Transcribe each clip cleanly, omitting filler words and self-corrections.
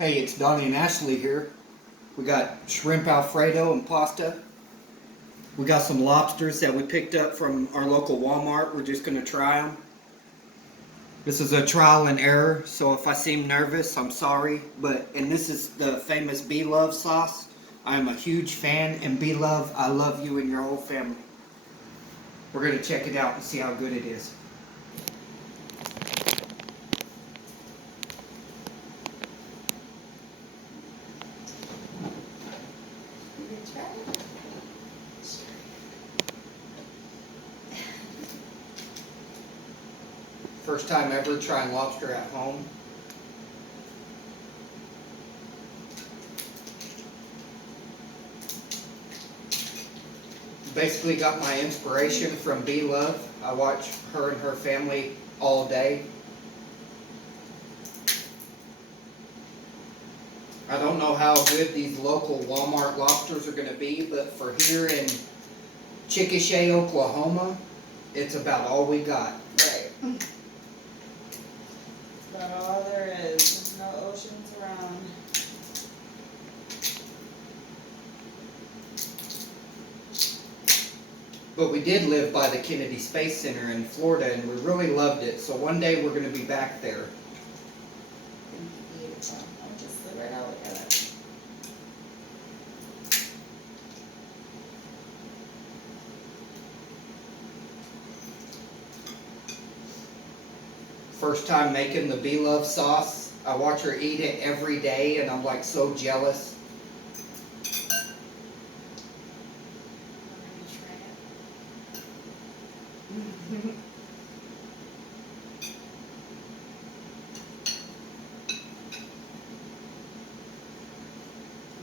Hey, it's Donnie and Ashley here. We got shrimp alfredo and pasta. We got some lobsters that we picked up from our local Walmart. We're just going to try them. This is a trial and error, so if I seem nervous, I'm sorry. And this is the famous Beloved sauce. I'm a huge fan, and Beloved, I love you and your whole family. We're going to check it out and see how good it is. First time ever trying lobster at home. Basically got my inspiration from Beloved. I watch her and her family all day. I don't know how good these local Walmart lobsters are going to be, but for here in Chickasha, Oklahoma, it's about all we got. Right. About all there is. There's no oceans around. But we did live by the Kennedy Space Center in Florida, and we really loved it. So one day we're going to be back there. Beautiful. I'll just live right out look at it. First time making the Beloved sauce. I watch her eat it every day, and I'm like so jealous. I'm gonna try it.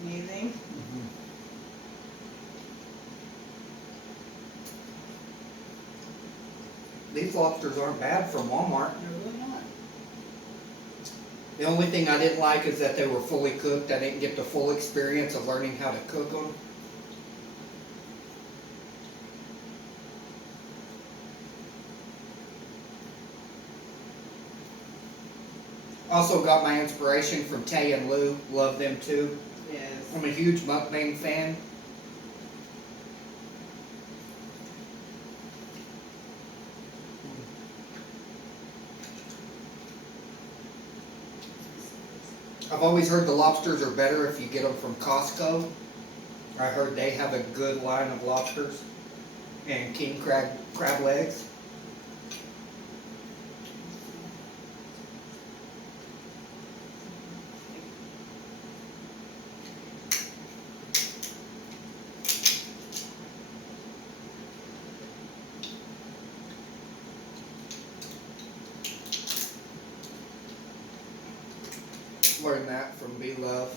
Amazing. These lobsters aren't bad from Walmart. They're really not. The only thing I didn't like is that they were fully cooked. I didn't get the full experience of learning how to cook them. Also got my inspiration from Tay and Lou. Love them too. Yes. I'm a huge mukbang fan. I've always heard the lobsters are better if you get them from Costco. I heard they have a good line of lobsters and king crab legs. Learned that from Beloved.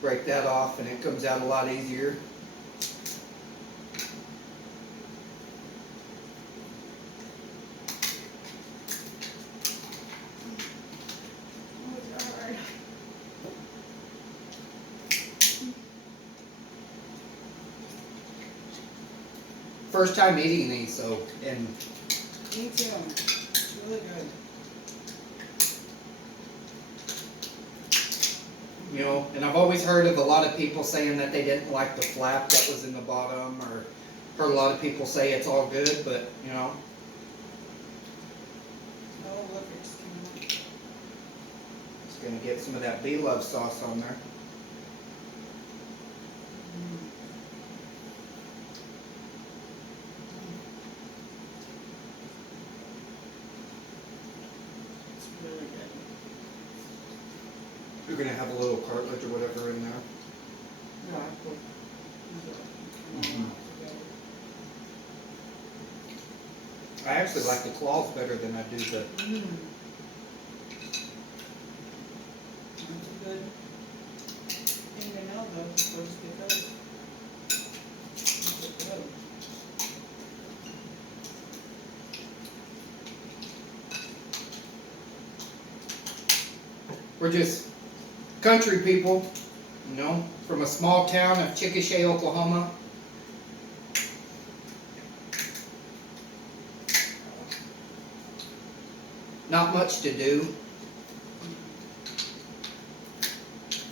Break that off and it comes out a lot easier. Oh, it's hard. First time eating these, and Me too. It's really good. you know, and I've always heard of a lot of people saying that they didn't like the flap that was in the bottom, or heard a lot of people say it's all good, but you know, Oh, look, it's coming up. just gonna get some of that Beloved sauce on there. It's really good. You're gonna have a little cartilage or whatever in there. Yeah, I put. I actually like the claws better than I do the. That's a good thing to know though, just because. It's good. We're just country people, you know, from a small town of Chickasha, Oklahoma. Not much to do.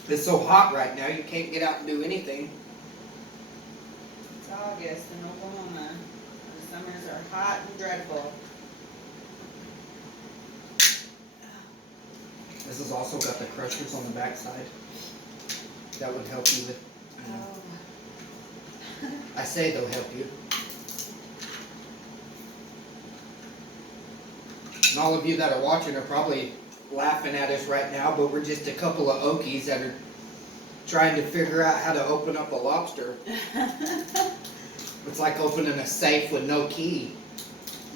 It's so hot right now, you can't get out and do anything. It's August in Oklahoma. The summers are hot and dreadful. This has also got the crushers on the backside. That would help you with, you know. Oh. I say they'll help you. And all of you that are watching are probably laughing at us right now, but we're just a couple of Okies that are trying to figure out how to open up a lobster. It's like opening a safe with no key.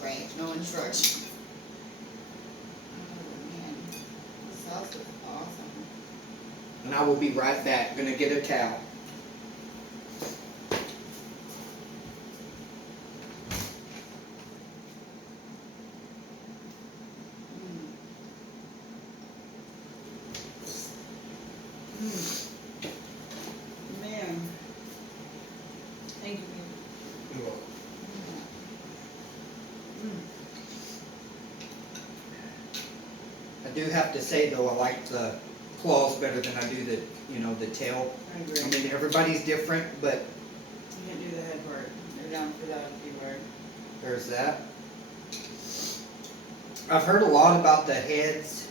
Right, no instruction. Oh man, this sauce is awesome. And I will be right back. Gonna get a towel. Man. Thank you, baby. You're welcome. I do have to say though, I like the claws better than I do the, you know, the tail. I agree. I mean, everybody's different, but You can't do the head part. They're down for that keyword. there's that. I've heard a lot about the heads.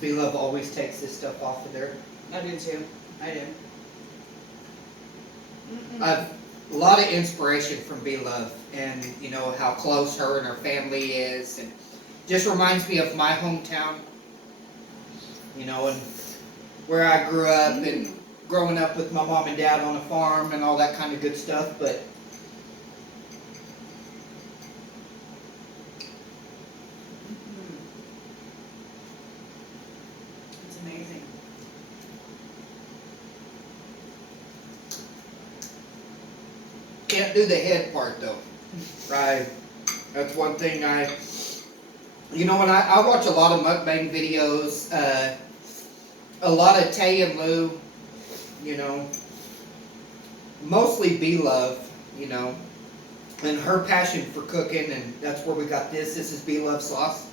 Belove always takes this stuff off of there. I do too. I do. I've a lot of inspiration from Belove, and you know how close her and her family is, and just reminds me of my hometown. You know, and where I grew up, and growing up with my mom and dad on a farm and all that kind of good stuff. But It's amazing. can't do the head part though. Right. That's one thing you know, when I watch a lot of mukbang videos, a lot of Tay and Lou, you know, mostly Belove, you know, and her passion for cooking, and that's where we got this. This is Belove sauce.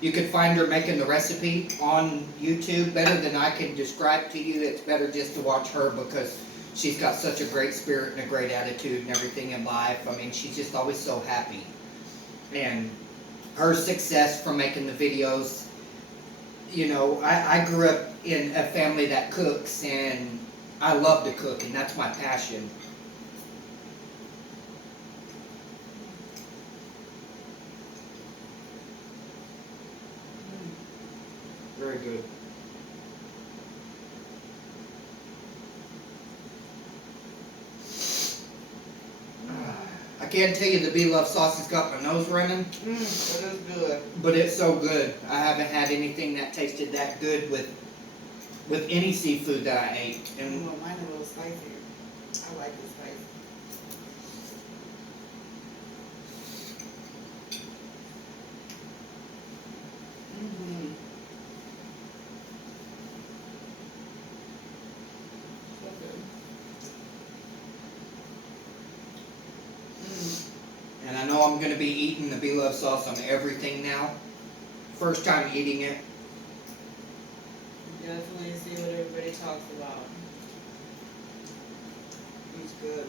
You can find her making the recipe on YouTube better than I can describe to you. It's better just to watch her because she's got such a great spirit and a great attitude and everything in life. I mean, she's just always so happy. And her success from making the videos, you know, I grew up in a family that cooks, and I love to cook, and that's my passion. Very good. I can't tell you the Belove sauce has got my nose running, That is good. but it's so good. I haven't had anything that tasted that good with any seafood that I ate. And Oh, mine a little spicy. I like the spice. So good. and I know I'm going to be eating the Belove sauce on everything now. First time eating it. Definitely see what everybody talks about. He's good.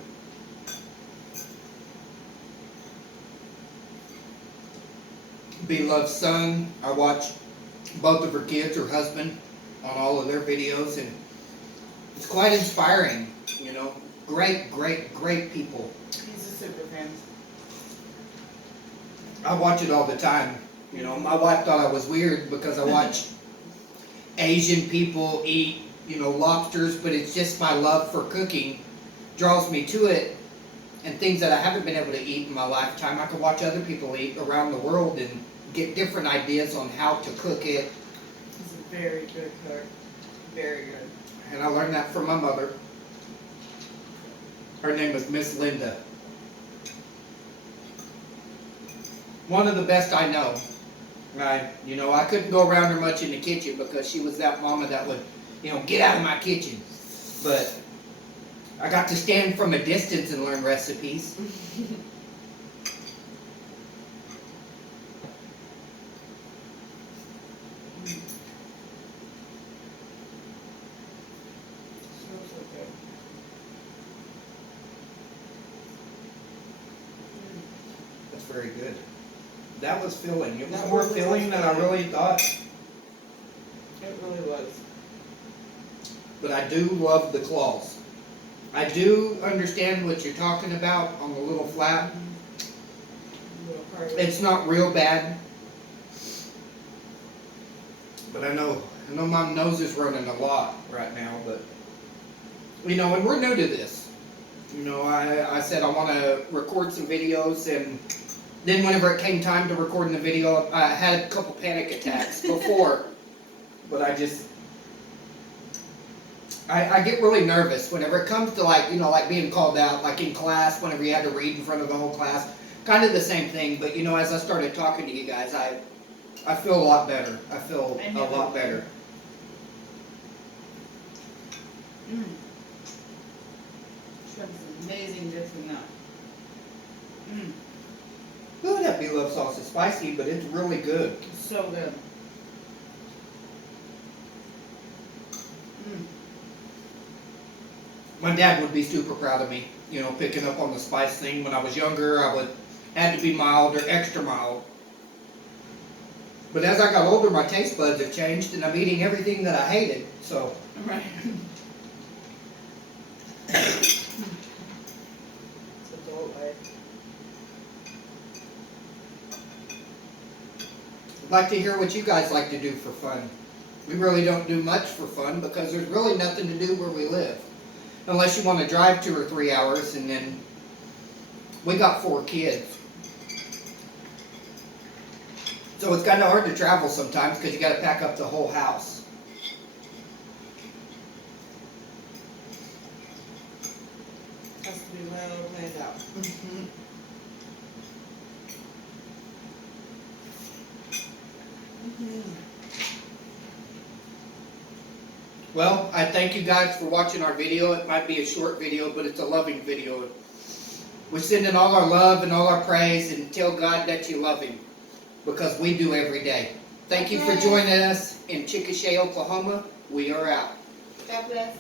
Belove's son, I watch both of her kids, her husband, on all of their videos, and it's quite inspiring, you know. Great, great, great people. He's a super fan. I watch it all the time. You know, my wife thought I was weird because I watch Asian people eat, you know, lobsters, but it's just my love for cooking draws me to it, and things that I haven't been able to eat in my lifetime, I can watch other people eat around the world and get different ideas on how to cook it. He's a very good cook. Very good. And I learned that from my mother. Her name was Miss Linda. One of the best I know. You know, I couldn't go around her much in the kitchen because she was that mama that would, you know, get out of my kitchen. But I got to stand from a distance and learn recipes. very good. That was filling. It was That more really filling was than I filling. really thought. It really was. But I do love the claws. I do understand what you're talking about on the little flap. Little part. It's not real bad. But I know my nose is running a lot right now, but you know, and we're new to this. You know, I said I want to record some videos, and then whenever it came time to recording the video, I had a couple panic attacks before, but I get really nervous whenever it comes to, like, you know, like being called out, like in class, whenever you had to read in front of the whole class. Kind of the same thing, but you know, as I started talking to you guys, I feel a lot better. I feel a lot better. Shrimp is amazing good for that. Ooh, that beloved sauce is spicy, but it's really good. It's so good. My dad would be super proud of me, you know, picking up on the spice thing. When I was younger, I had to be mild or extra mild. But as I got older, my taste buds have changed, and I'm eating everything that I hated. So, Right. It's adult life. I'd like to hear what you guys like to do for fun. We really don't do much for fun because there's really nothing to do where we live. Unless you want to drive 2 or 3 hours, and then we got 4 kids. So it's kind of hard to travel sometimes because you got to pack up the whole house. Has to be well planned out. Well, I thank you guys for watching our video. It might be a short video, but it's a loving video. We're sending all our love and all our praise, and tell God that you love Him, because we do every day. Thank you for joining us in Chickasha, Oklahoma. We are out. God bless.